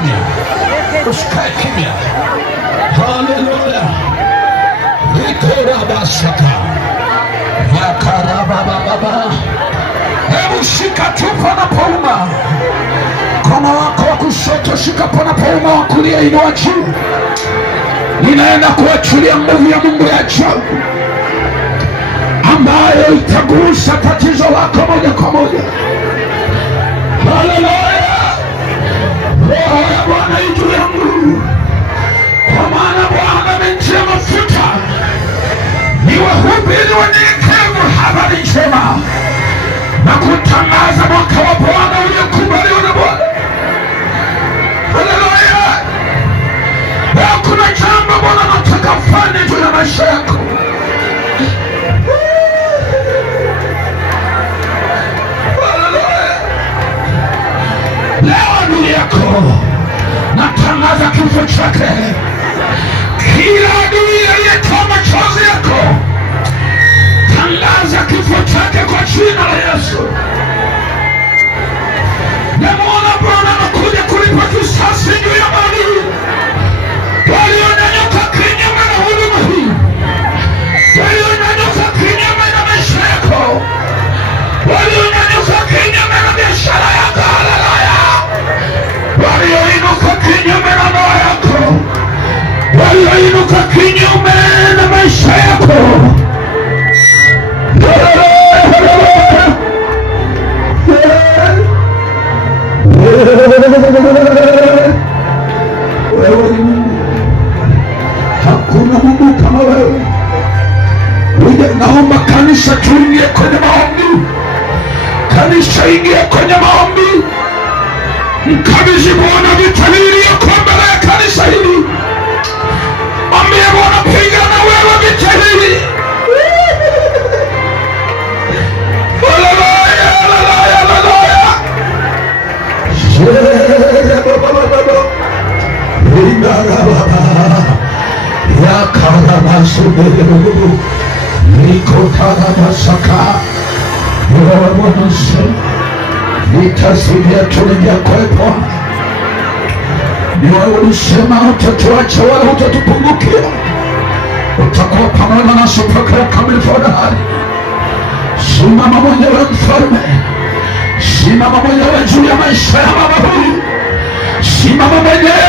kimya, usikae kimya. Haleluya. Ikorabashaka yakarabababa. Hebu shika tu panapouma, mkono wako wa kushoto shika panapouma, wa kulia inua juu. Ninaenda kuachilia nguvu ya Mungu ya ajabu ambayo itagusa tatizo lako moja kwa moja. Haleluya. Roho ya Bwana yu juu yangu, kwa maana Bwana amenitia mafuta niwahubiri wanyenyekevu habari njema na kutangaza mwaka wa Bwana uliokubaliwa na Bwana. Haleluya. Leo kuna jambo Bwana anataka kufanya juu ya maisha yako. Leo adui yako natangaza kifo chake. Kila adui aliyetoa machozi yako, tangaza kifo chake kwa jina la Yesu. Namuona Bwana anakuja kulipa kisasi juu ya maadui walionyanyuka kinyume na huduma hii, walionyanyuka kinyume na maisha yako, walionyanyuka kinyume na biashara yako. Haleluya. Walioinuka kinyume na ndoa yako, walioinuka kinyume na maisha yako. Wewe ni Mungu, hakuna Mungu kama wewe. Naomba kanisa tuingie kwenye maombi. Kanisa ingia kwenye maombi. Mkabidhi Bwana vita vilivyokuwa mbele ya kanisa hili. Mwambie Bwana, pigana wewe vita hivi. Haleluya, haleluya, haleluya. Yakarabasuberu nikotarabasaka yowamonose vitasivya tulivya kwepo. Ni wewe ulisema utatuacha wala utatupungukia, utakuwa pamoja nasi mpaka ukamilifu wa dahari. Simama mwenyewe mfalme, simama mwenyewe juu ya maisha ya mama huyu, simama mwenyewe